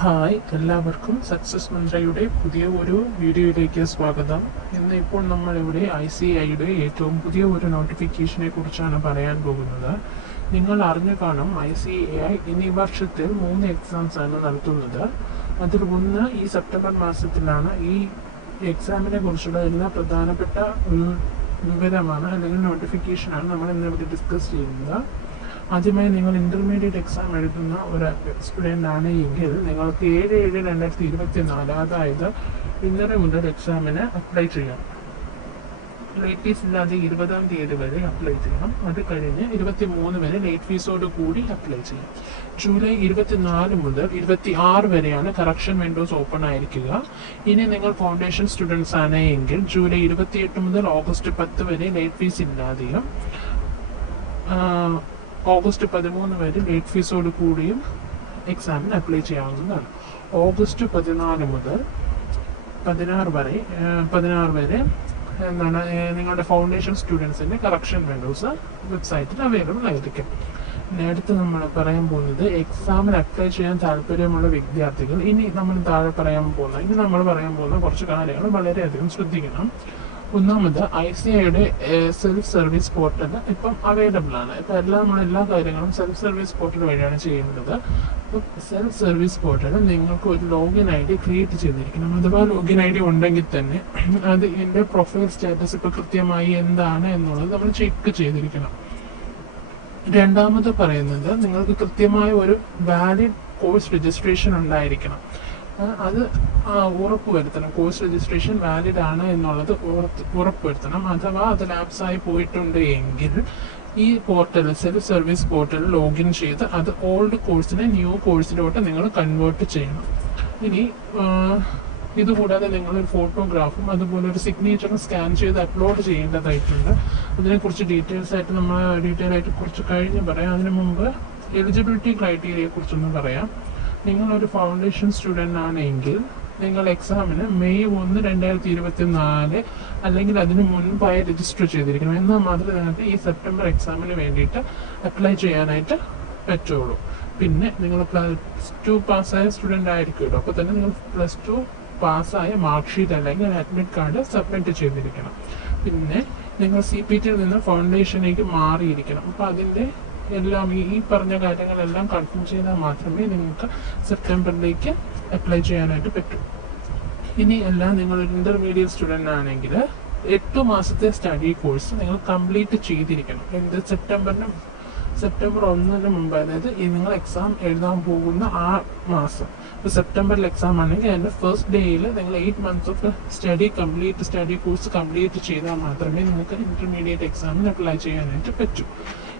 Hi, എല്ലാവർക്കും success മന്ത്രയുടെ പുതിയ ഒരു വീഡിയോയിലേക്ക് സ്വാഗതം. ഇപ്പോൾ നമ്മളിവിടെ ICAIയുടെ ഏറ്റവും പുതിയ ഒരു നോട്ടിഫിക്കേഷനെ കുറിച്ചാണ് പറയാൻ പോകുന്നത്. നിങ്ങൾ അറിഞ്ഞു കാണും, ICAI ഈ വർഷത്തിൽ 3 എക്സാംസ് ആണ് നടത്തുന്നത്. അതിൽ ഒന്ന് ഈ സെപ്റ്റംബർ മാസത്തിലാണ്. ഈ എക്സാമിനെ കുറിച്ചുള്ള എല്ലാ പ്രധാനപ്പെട്ട ഒരു വിവരമാണ് അല്ലെങ്കിൽ നോട്ടിഫിക്കേഷനാണ് നമ്മൾ ഇന്നിവിടെ ഡിസ്കസ് ചെയ്യുന്നത്. ആദ്യമായി നിങ്ങൾ ഇന്റർമീഡിയറ്റ് എക്സാം എഴുതുന്ന ഒരു സ്റ്റുഡൻ്റ് ആണ് എങ്കിൽ നിങ്ങൾക്ക് 7/7/2024, അതായത് ഇന്നലെ മുതൽ എക്സാമിന് അപ്ലൈ ചെയ്യാം. ലേറ്റ് ഫീസ് ഇല്ലാതെ 20-ാം തീയതി വരെ അപ്ലൈ ചെയ്യണം. അത് കഴിഞ്ഞ് 23 വരെ ലേറ്റ് ഫീസോട് കൂടി അപ്ലൈ ചെയ്യാം. ജൂലൈ 24 മുതൽ 26 വരെയാണ് കറക്ഷൻ വിൻഡോസ് ഓപ്പൺ ആയിരിക്കുക. ഇനി നിങ്ങൾ ഫൗണ്ടേഷൻ സ്റ്റുഡൻസ് ആണ് എങ്കിൽ ജൂലൈ 28 മുതൽ ഓഗസ്റ്റ് 10 വരെ ലേറ്റ് ഫീസ് ഇല്ലാതെയും ഓഗസ്റ്റ് 13 വരെ ലേറ്റ് ഫീസോട് കൂടിയും എക്സാമിന് അപ്ലൈ ചെയ്യാവുന്നതാണ്. ഓഗസ്റ്റ് 14 മുതൽ 16 വരെ എന്താണ് നിങ്ങളുടെ ഫൗണ്ടേഷൻ സ്റ്റുഡൻസിൻ്റെ കറക്ഷൻ വിൻഡോസ് വെബ്സൈറ്റിൽ അവൈലബിൾ ആയിരിക്കും. പിന്നെ അടുത്ത് നമ്മൾ പറയാൻ പോകുന്നത് എക്സാമിന് അപ്ലൈ ചെയ്യാൻ താല്പര്യമുള്ള വിദ്യാർത്ഥികൾ. ഇനി നമ്മൾ പറയാൻ പോകുന്ന കുറച്ച് കാര്യങ്ങൾ വളരെയധികം ശ്രദ്ധിക്കണം. ഒന്നാമത് ICAIയുടെ സെൽഫ് സർവീസ് പോർട്ടൽ ഇപ്പം അവൈലബിൾ ആണ്. ഇപ്പം എല്ലാ കാര്യങ്ങളും സെൽഫ് സർവീസ് പോർട്ടൽ വഴിയാണ് ചെയ്യുന്നത്. അപ്പം സെൽഫ് സർവീസ് പോർട്ടലിൽ നിങ്ങൾക്ക് ഒരു ലോഗിൻ ID ക്രിയേറ്റ് ചെയ്തിരിക്കണം. അഥവാ ലോഗിൻ ID ഉണ്ടെങ്കിൽ തന്നെ അത് എൻ്റെ പ്രൊഫൈൽ സ്റ്റാറ്റസ് ഇപ്പോൾ കൃത്യമായി എന്താണ് എന്നുള്ളത് നമ്മൾ ചെക്ക് ചെയ്തിരിക്കണം. രണ്ടാമത് പറയുന്നത്, നിങ്ങൾക്ക് കൃത്യമായ ഒരു വാലിഡ് കോഴ്സ് രജിസ്ട്രേഷൻ ഉണ്ടായിരിക്കണം. അത് ഉറപ്പുവരുത്തണം. കോഴ്സ് രജിസ്ട്രേഷൻ വാലിഡ് ആണ് എന്നുള്ളത് ഉറപ്പുവരുത്തണം. അഥവാ അത് ലാപ്സായി പോയിട്ടുണ്ട് എങ്കിൽ ഈ portal self service portal login ചെയ്ത് അത് ഓൾഡ് കോഴ്സിനെ ന്യൂ കോഴ്സിലോട്ട് നിങ്ങൾ കൺവേർട്ട് ചെയ്യണം. ഇനി ഇതുകൂടാതെ നിങ്ങളൊരു ഫോട്ടോഗ്രാഫും അതുപോലെ ഒരു സിഗ്നേച്ചറും സ്കാൻ ചെയ്ത് അപ്ലോഡ് ചെയ്യേണ്ടതായിട്ടുണ്ട്. അതിനെക്കുറിച്ച് ഡീറ്റെയിൽ ആയിട്ട് കുറച്ച് കഴിഞ്ഞ് പറയാം. അതിനു മുമ്പ് എലിജിബിലിറ്റി ക്രൈറ്റീരിയയെ കുറിച്ചൊന്ന് പറയാം. നിങ്ങളൊരു ഫൗണ്ടേഷൻ സ്റ്റുഡൻ്റ് ആണെങ്കിൽ നിങ്ങൾ എക്സാമിന് മെയ് 1, 2024 അല്ലെങ്കിൽ അതിന് മുൻപായി രജിസ്റ്റർ ചെയ്തിരിക്കണം. എന്നാൽ മാത്രമേ നിങ്ങൾക്ക് ഈ സെപ്റ്റംബർ എക്സാമിന് വേണ്ടിയിട്ട് അപ്ലൈ ചെയ്യാനായിട്ട് പറ്റുള്ളൂ. പിന്നെ നിങ്ങൾ +2 പാസ്സായ സ്റ്റുഡൻ്റ് ആയിരിക്കുമല്ലോ. അപ്പോൾ തന്നെ നിങ്ങൾ +2 പാസ്സായ മാർക്ക് ഷീറ്റ് അല്ലെങ്കിൽ അഡ്മിറ്റ് കാർഡ് സബ്മിറ്റ് ചെയ്തിരിക്കണം. പിന്നെ നിങ്ങൾ CPTയിൽ നിന്ന് ഫൗണ്ടേഷനിലേക്ക് മാറിയിരിക്കണം. അപ്പോൾ അതിൻ്റെ എല്ലാം ഈ പറഞ്ഞ കാര്യങ്ങളെല്ലാം കൺഫേം ചെയ്താൽ മാത്രമേ നിങ്ങൾക്ക് സെപ്റ്റംബറിലേക്ക് അപ്ലൈ ചെയ്യാനായിട്ട് പറ്റൂ. ഇനി നിങ്ങളൊരു ഇന്റർമീഡിയറ്റ് സ്റ്റുഡൻ്റ് ആണെങ്കിൽ 8 മാസത്തെ സ്റ്റഡി കോഴ്സ് നിങ്ങൾ കംപ്ലീറ്റ് ചെയ്തിരിക്കണം. സെപ്റ്റംബർ 1 മുമ്പ്, അതായത് നിങ്ങൾ എക്സാം എഴുതാൻ പോകുന്ന ആ മാസം. ഇപ്പോൾ സെപ്റ്റംബറിൽ എക്സാം ആണെങ്കിൽ അതിൻ്റെ ഫസ്റ്റ് ഡേയിൽ നിങ്ങൾ 8 months of study course complete ചെയ്താൽ മാത്രമേ നിങ്ങൾക്ക് ഇന്റർമീഡിയറ്റ് എക്സാമിന് അപ്ലൈ ചെയ്യാനായിട്ട് പറ്റൂ.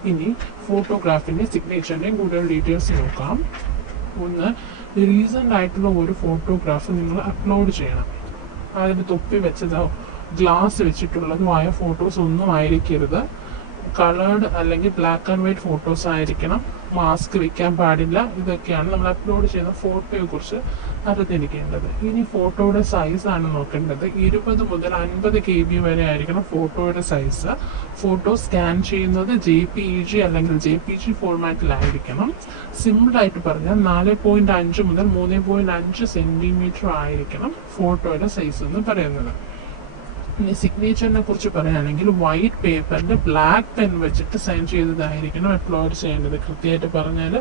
ഇനി ഫോട്ടോഗ്രാഫിൻ്റെ സിഗ്നേച്ചറിൻ്റെയും കൂടുതൽ ഡീറ്റെയിൽസ് നോക്കാം. ഒന്ന്, റീസെൻ്റ് ആയിട്ടുള്ള ഒരു ഫോട്ടോഗ്രാഫ് നിങ്ങൾ അപ്ലോഡ് ചെയ്യണം. അതിന് തൊപ്പി വെച്ചതോ ഗ്ലാസ് വെച്ചിട്ടുള്ളതോ ആയ ഫോട്ടോസ് ഒന്നും ആയിരിക്കരുത്. കളേർഡ് അല്ലെങ്കിൽ ബ്ലാക്ക് ആൻഡ് വൈറ്റ് ഫോട്ടോസ് ആയിരിക്കണം. മാസ്ക് വെക്കാൻ പാടില്ല. ഇതൊക്കെയാണ് നമ്മൾ അപ്ലോഡ് ചെയ്യുന്ന ഫോട്ടോയെ കുറിച്ച് അറിഞ്ഞിരിക്കേണ്ടത്. ഇനി ഫോട്ടോയുടെ സൈസ് ആണ് നോക്കേണ്ടത്. 20 മുതൽ 50 KB വരെ ആയിരിക്കണം ഫോട്ടോയുടെ സൈസ്. ഫോട്ടോ സ്കാൻ ചെയ്യുന്നത് JPEG അല്ലെങ്കിൽ JPG ഫോർമാറ്റിലായിരിക്കണം. സിമ്പിളായിട്ട് പറഞ്ഞാൽ 4.5 മുതൽ 3.5 സെൻറ്റിമീറ്റർ ആയിരിക്കണം ഫോട്ടോയുടെ സൈസ് എന്ന് പറയുന്നത്. ഇനി സിഗ്നേച്ചറിനെ കുറിച്ച് പറയുകയാണെങ്കിൽ വൈറ്റ് പേപ്പറിൽ ബ്ലാക്ക് പെൻ വെച്ചിട്ട് സൈൻ ചെയ്തതായിരിക്കണം അപ്ലോഡ് ചെയ്യേണ്ടത്. കൃത്യമായിട്ട് പറഞ്ഞാൽ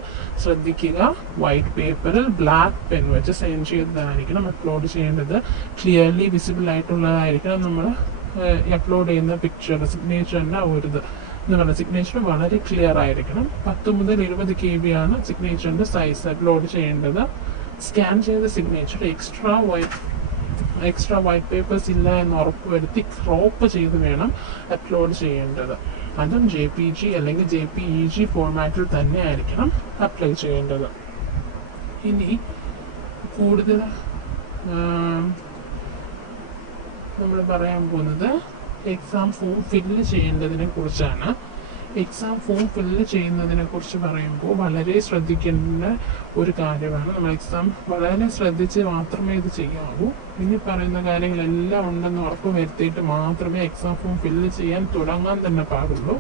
ശ്രദ്ധിക്കുക, വൈറ്റ് പേപ്പറിൽ ബ്ലാക്ക് പെൻ വെച്ച് സൈൻ ചെയ്തതായിരിക്കണം അപ്ലോഡ് ചെയ്യേണ്ടത്. ക്ലിയർലി വിസിബിൾ ആയിട്ടുള്ളതായിരിക്കണം നമ്മൾ അപ്ലോഡ് ചെയ്യുന്ന പിക്ചർ. സിഗ്നേച്ചർ വളരെ ക്ലിയർ ആയിരിക്കണം. 10 മുതൽ 20 KB ആണ് സിഗ്നേച്ചറിൻ്റെ സൈസ്. അപ്ലോഡ് ചെയ്യേണ്ടത് സ്കാൻ ചെയ്ത സിഗ്നേച്ചർ എക്സ്ട്രാ വൈറ്റ് പേപ്പേഴ്സ് ഇല്ല എന്ന് ഉറപ്പുവരുത്തി ക്രോപ്പ് ചെയ്ത് വേണം അപ്ലോഡ് ചെയ്യേണ്ടത്. അതും JPG അല്ലെങ്കിൽ JPEG ഫോർമാറ്റിൽ തന്നെ ആയിരിക്കണം അപ്ലൈ ചെയ്യേണ്ടത്. ഇനി കൂടുതൽ നമ്മൾ പറയാൻ പോകുന്നത് എക്സാം ഫോം ഫില്ല് ചെയ്യേണ്ടതിനെ കുറിച്ചാണ്. എക്സാം ഫോം ഫില്ല് ചെയ്യുന്നതിനെ കുറിച്ച് പറയുമ്പോൾ വളരെ ശ്രദ്ധിക്കേണ്ട ഒരു കാര്യമാണ്. നമ്മൾ എക്സാം വളരെ ശ്രദ്ധിച്ച് മാത്രമേ ഇത് ചെയ്യാവൂ. ഇനി പറയുന്ന കാര്യങ്ങളെല്ലാം ഉണ്ടെന്ന് ഉറപ്പ് വരുത്തിയിട്ട് മാത്രമേ എക്സാം ഫോം ഫില്ല് ചെയ്യാൻ തുടങ്ങാൻ തന്നെ പാടുള്ളൂ.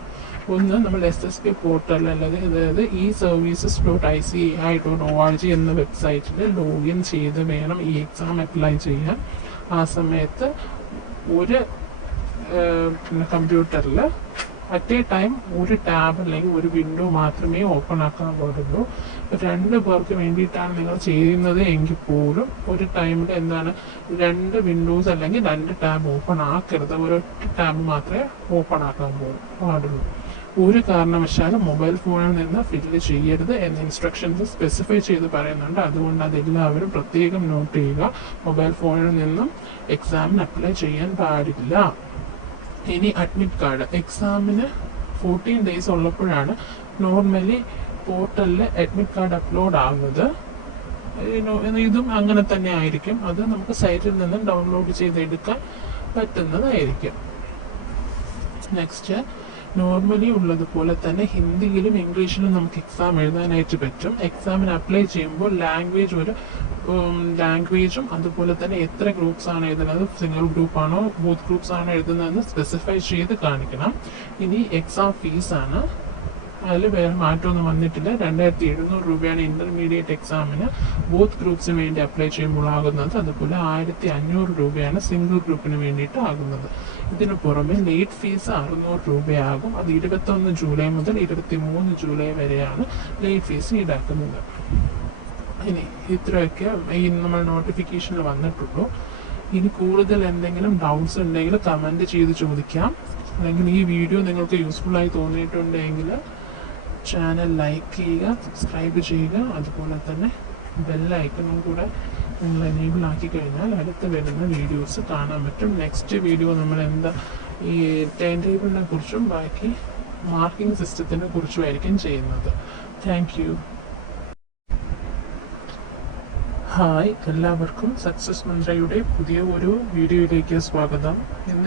ഒന്ന് നമ്മൾ SSK പോർട്ടൽ അതായത് eservices.ici.org എന്ന വെബ്സൈറ്റിൽ ലോഗിൻ ചെയ്ത് വേണം ഈ എക്സാം അപ്ലൈ ചെയ്യാൻ. ആ സമയത്ത് ഒരു കമ്പ്യൂട്ടറിൽ അറ്റ് എ ടൈം ഒരു ടാബ് അല്ലെങ്കിൽ ഒരു വിൻഡോ മാത്രമേ ഓപ്പൺ ആക്കാൻ പാടുള്ളൂ. 2 പേർക്ക് വേണ്ടിയിട്ടാണ് നിങ്ങൾ ചെയ്യുന്നത് എങ്കിൽ പോലും ഒരു ടൈമിൽ 2 വിൻഡോസ് അല്ലെങ്കിൽ 2 ടാബ് ഓപ്പൺ ആക്കരുത്. ഒരൊറ്റ ടാബ് മാത്രമേ ഓപ്പൺ ആക്കാൻ പാടുള്ളൂ. ഒരു കാരണവശാലും മൊബൈൽ ഫോണിൽ നിന്ന് ഫില്ല് ചെയ്യരുത് എന്ന ഇൻസ്ട്രക്ഷൻസ് സ്പെസിഫൈ ചെയ്ത് പറയുന്നുണ്ട്. അതുകൊണ്ട് അതെല്ലാവരും പ്രത്യേകം നോട്ട് ചെയ്യുക. മൊബൈൽ ഫോണിൽ നിന്നും എക്സാമിന് അപ്ലൈ ചെയ്യാൻ പാടില്ല. ഇനി അഡ്മിറ്റ് കാർഡ് എക്സാമിന് 14 ഡേയ്സ് ഉള്ളപ്പോഴാണ് നോർമലി പോർട്ടലിൽ അഡ്മിറ്റ് കാർഡ് അപ്ലോഡ് ആകുന്നത്. ഇതും അങ്ങനെ തന്നെ ആയിരിക്കും. അത് നമുക്ക് സൈറ്റിൽ നിന്നും ഡൗൺലോഡ് ചെയ്തെടുക്കാൻ പറ്റുന്നതായിരിക്കും. നെക്സ്റ്റ്, നോർമലി ഉള്ളതുപോലെ തന്നെ ഹിന്ദിയിലും ഇംഗ്ലീഷിലും നമുക്ക് എക്സാം എഴുതാനായിട്ട് പറ്റും. എക്സാമിന് അപ്ലൈ ചെയ്യുമ്പോൾ ലാംഗ്വേജും അതുപോലെ തന്നെ എത്ര ഗ്രൂപ്പ്സ് ആണ് എഴുതുന്നത്, സിംഗിൾ ഗ്രൂപ്പ് ആണോ ബൂത്ത് ഗ്രൂപ്പ്സ് ആണോ എഴുതുന്നതെന്ന് സ്പെസിഫൈ ചെയ്ത് കാണിക്കണം. ഇനി എക്സാം ഫീസാണ്. അതിൽ വേറെ മാറ്റമൊന്നും വന്നിട്ടില്ല. 2700 രൂപയാണ് ഇന്റർമീഡിയറ്റ് എക്സാമിന് ബൂത്ത് ഗ്രൂപ്പ്സിന് വേണ്ടി അപ്ലൈ ചെയ്യുമ്പോൾ ആകുന്നത്. അതുപോലെ 1500 രൂപയാണ് സിംഗിൾ ഗ്രൂപ്പിന് വേണ്ടിയിട്ട് ആകുന്നത്. ഇതിനു പുറമെ ലേറ്റ് ഫീസ് 600 രൂപയാകും. അത് 21 ജൂലൈ മുതൽ 23 ജൂലൈ വരെയാണ് ലേറ്റ് ഫീസ് ഈടാക്കുന്നത്. ഇനി ഇത്രയൊക്കെ നമ്മൾ നോട്ടിഫിക്കേഷനിൽ വന്നിട്ടുള്ളൂ. ഇനി കൂടുതൽ എന്തെങ്കിലും ഡൗട്ട്സ് ഉണ്ടെങ്കിൽ കമൻറ്റ് ചെയ്ത് ചോദിക്കാം. അല്ലെങ്കിൽ ഈ വീഡിയോ നിങ്ങൾക്ക് യൂസ്ഫുൾ ആയി തോന്നിയിട്ടുണ്ടെങ്കിൽ ചാനൽ ലൈക്ക് ചെയ്യുക, സബ്സ്ക്രൈബ് ചെയ്യുക. അതുപോലെ തന്നെ ബെല്ലൈക്കണും കൂടെ നിങ്ങൾ എനേബിൾ ആക്കി കഴിഞ്ഞാൽ അടുത്ത് വരുന്ന വീഡിയോസ് കാണാൻ പറ്റും. നെക്സ്റ്റ് വീഡിയോ നമ്മൾ ഈ ടൈം ടേബിളിനെ കുറിച്ചും ബാക്കി മാർക്കിംഗ് സിസ്റ്റത്തിനെ കുറിച്ചുമായിരിക്കും ചെയ്യുന്നത്. Thank you. ഹായ്, എല്ലാവർക്കും സക്സസ് മന്ത്രയുടെ പുതിയ ഒരു വീഡിയോയിലേക്ക് സ്വാഗതം.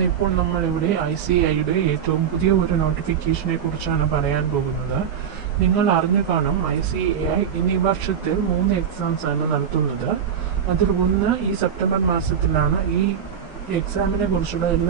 ഇപ്പോൾ നമ്മളിവിടെ ICAIയുടെ ഏറ്റവും പുതിയ ഒരു നോട്ടിഫിക്കേഷനെ കുറിച്ചാണ് പറയാൻ പോകുന്നത്. നിങ്ങൾ അറിഞ്ഞു കാണും, ICAI ഈ വർഷത്തിൽ 3 എക്സാംസ് ആണ് നടത്തുന്നത്. അതിൽ ഒന്ന് ഈ സെപ്റ്റംബർ മാസത്തിലാണ്. ഈ എക്സാമിനെ കുറിച്ചുള്ള എല്ലാ